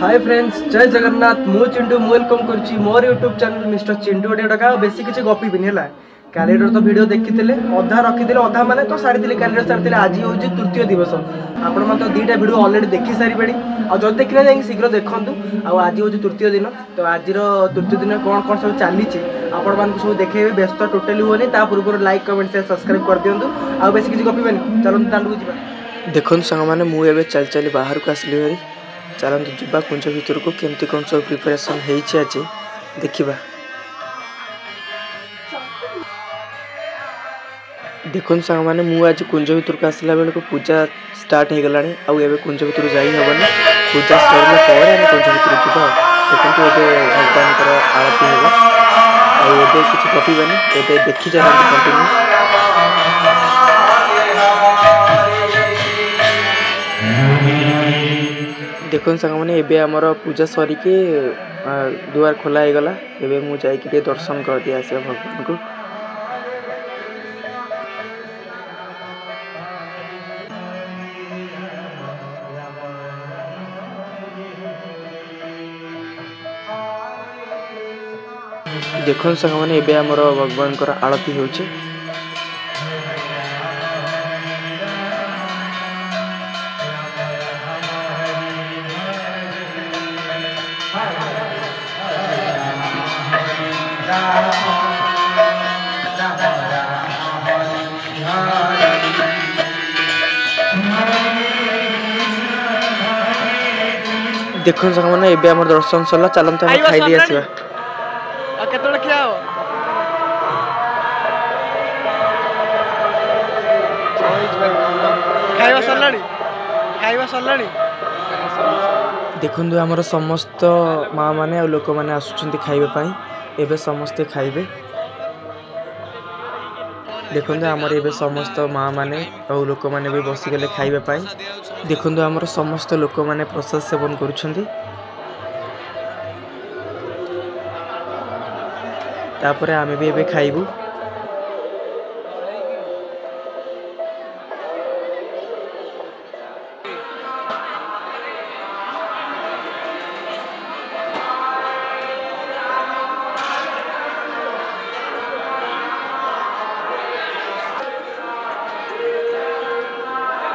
Hi friends, जय जगन्नाथ। मु Chintu welcome करुच्ची मोर YouTube channel mister Chintu डेडका। बेसी किसी गपी भी है कैलेंडर तो वीडियो देखी अधा रखी अधा माने तो सारी कैलेंडर सारी आज हूँ तृतीय दिवस। आपण मतलब दुईटा वीडियो अलरेडी देखी सारे आज देखना जाए शीघ्र देखूँ। आज हूँ तृतीय दिन, तो आज तृतीय दिन कौन कौन सब चली आपण मानक सब देखे व्यस्त टोटाली हुए पूर्व लाइक कमेंट शेयर सब्सक्राइब कर दिंतु। आ बेसी किसी गपी चलते दांड को जी। देखो सांग मैंने मुझे चल चली बाहर को आसली भाई। चलते जावा कुंज भितर को केमती कौन सब प्रिपरेशन होती आज देखा। देखो सांग मैंने मुझे कुंज भितर को आसला बेल को पूजा स्टार्ट हो गला। आउ कुंज भितर जाई हेनी, पूजा सरला कुंज भितर जावा। देखो ये भगवान आरती होगा किसी गपीबानी ये देखी जा कंटिन्यू। देखो सांग मैंने एबे आमर पूजा सरिके दुआर खोला हो गला। एबे मु जाइए दर्शन कर दिया आसिया भगवान को। देखो सांग मैंने एबे आमर भगवान को आरती होची। देखो सांग मैंने एबे आमर दर्शन सरला। चलते हम खाई दी आसीबा। केतोळे खिया हो खाइबा सरलाणी खाइबा सरलाणी। देखो आमर समस्त माँ माने लोक मैंने आसुचंती खाइबा पई। एबे समस्ते खाइबे। देखो आमर एबे समस्त माँ माने और लोक मैंने भी बसिगले खाइबा पई। देखो आमर समस्त लोक मैंने प्रसाद सेवन करुछंती। तापर आमे भी एबे खाइबू।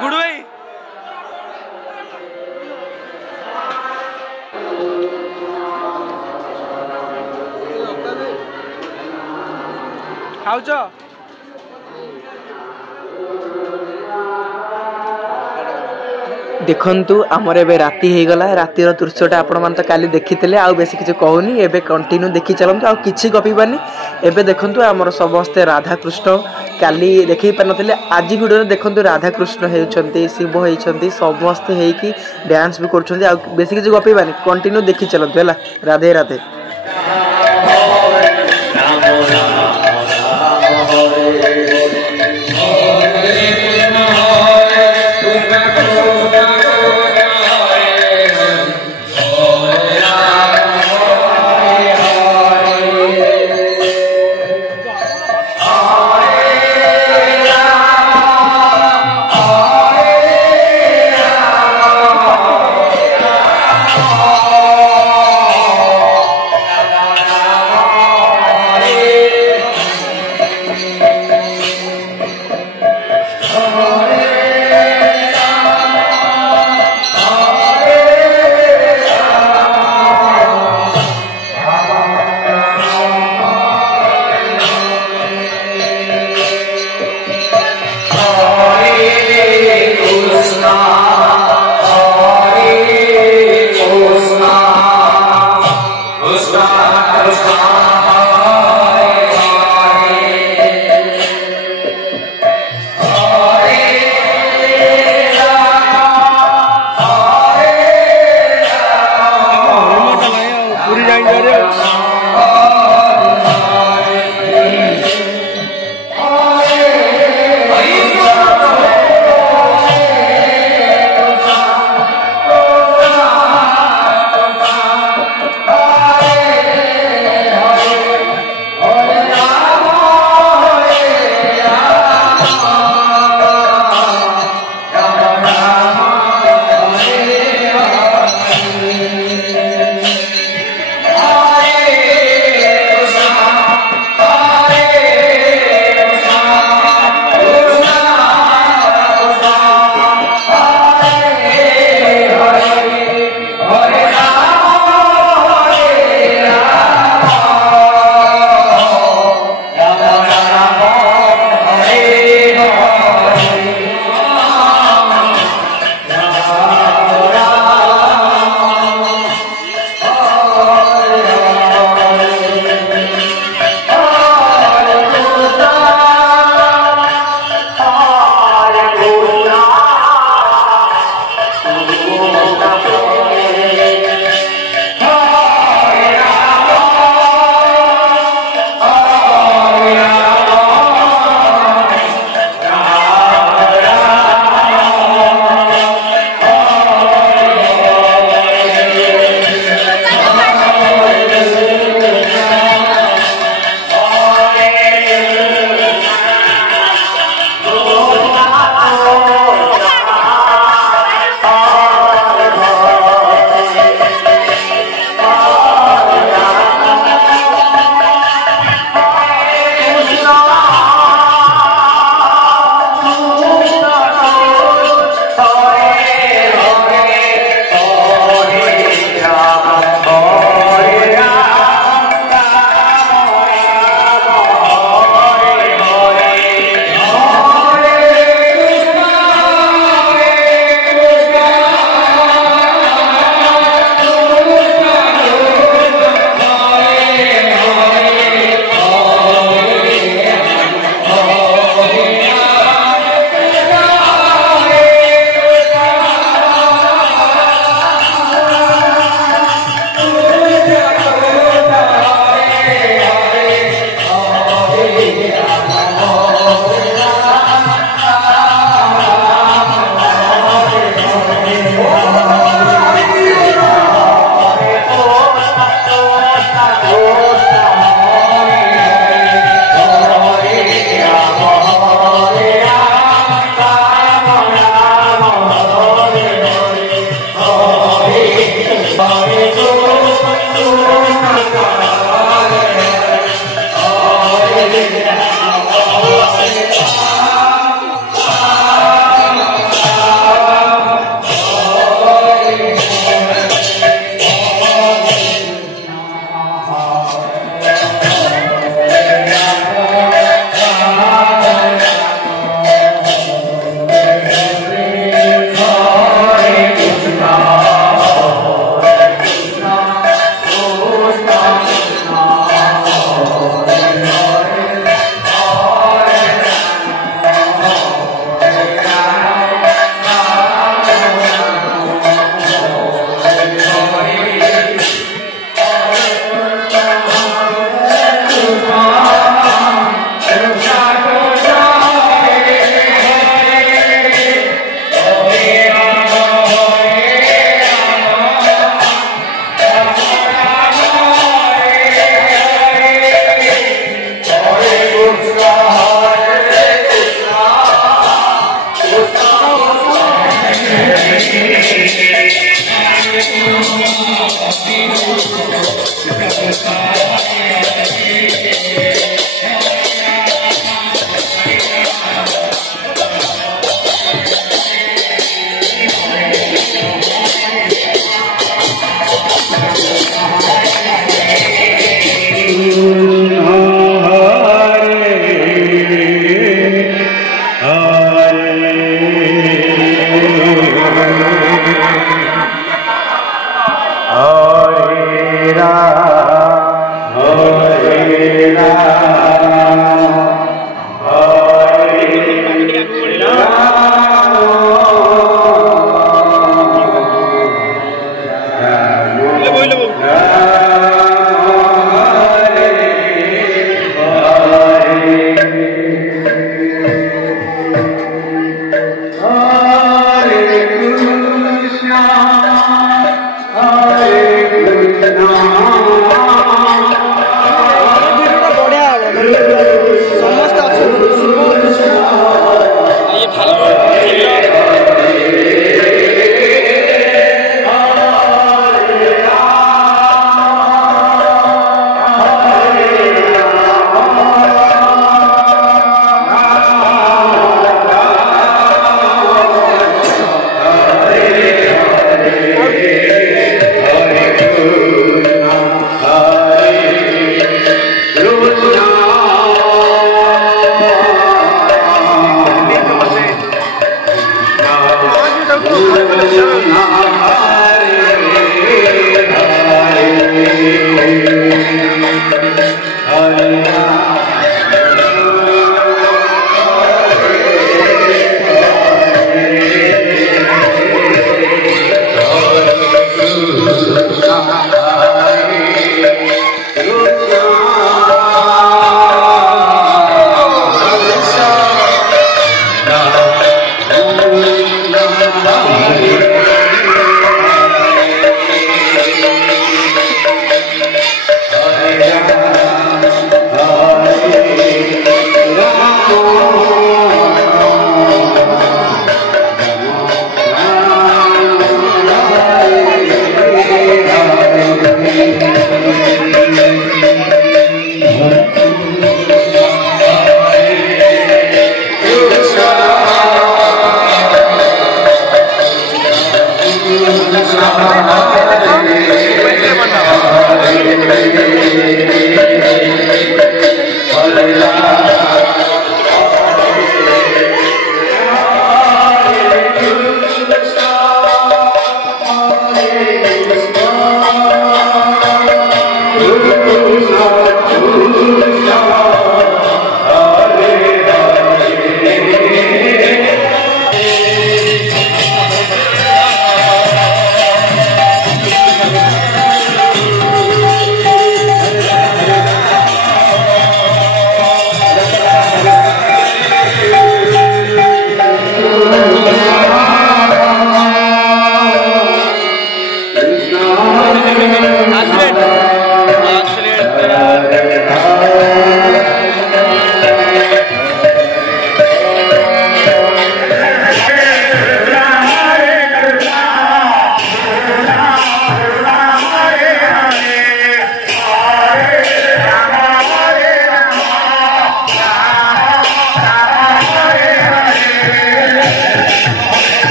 गुड भाई खाऊच। देखंतु आमर एबे राति हो गला। रातिर दृश्यटा आपण मान तो काली देखी आउ बेसी किसी कहूनी। एबे कंटिन्यू देखी चलते आउ किछि गपीबानी। एबे देखंतु आमर समस्ते राधा कृष्ण काली देखी पार नथिले। आज वीडियो देखंतु राधा कृष्ण हेउछंती, शिव हेइछंती, समस्ते हेइकी डांस भी करछंती। आउ बेसी किछि गपीबानी कंटिन्यू देखी चलते हला। राधे राधे।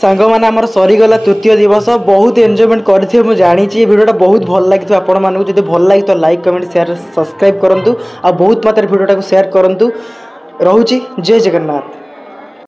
सांग मैंने आमर सरीगला तृतीय दिवस बहुत एंजॉयमेंट करेंगे मुझे जानी भिडियोटा बहुत भल लगी आपण मानक जब भल लगी तो लाइक कमेंट शेयर सब्सक्राइब करूँ आ बहुत मात्रा भिडियोटा को शेयर करूँ। रोची जय जगन्नाथ।